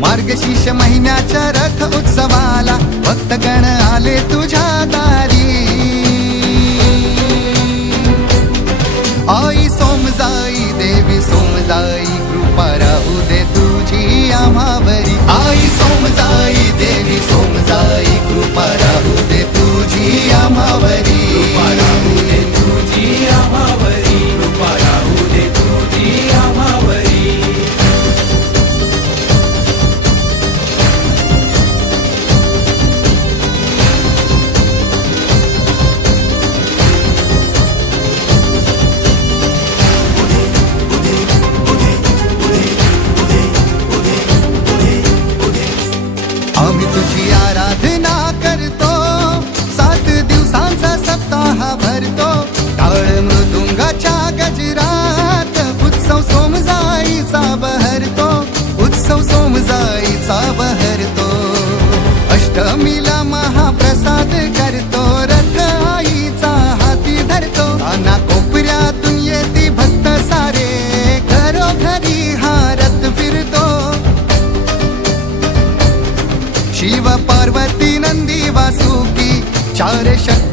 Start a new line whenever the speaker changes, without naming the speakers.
मार्गशीर्ष महिन्याच्या रथ उत्सवाला भक्तगण आले तुझ्या तुझी आराधना करतो. सात दिवसांचा सप्ताह भरतो. कावळ मृदुंगाच्या गजरात उत्सव सोमजाईचा बहरतो. उत्सव सोमजाईचा बहरतो. अष्टमीला महाप्रसाद करतो. सारे शक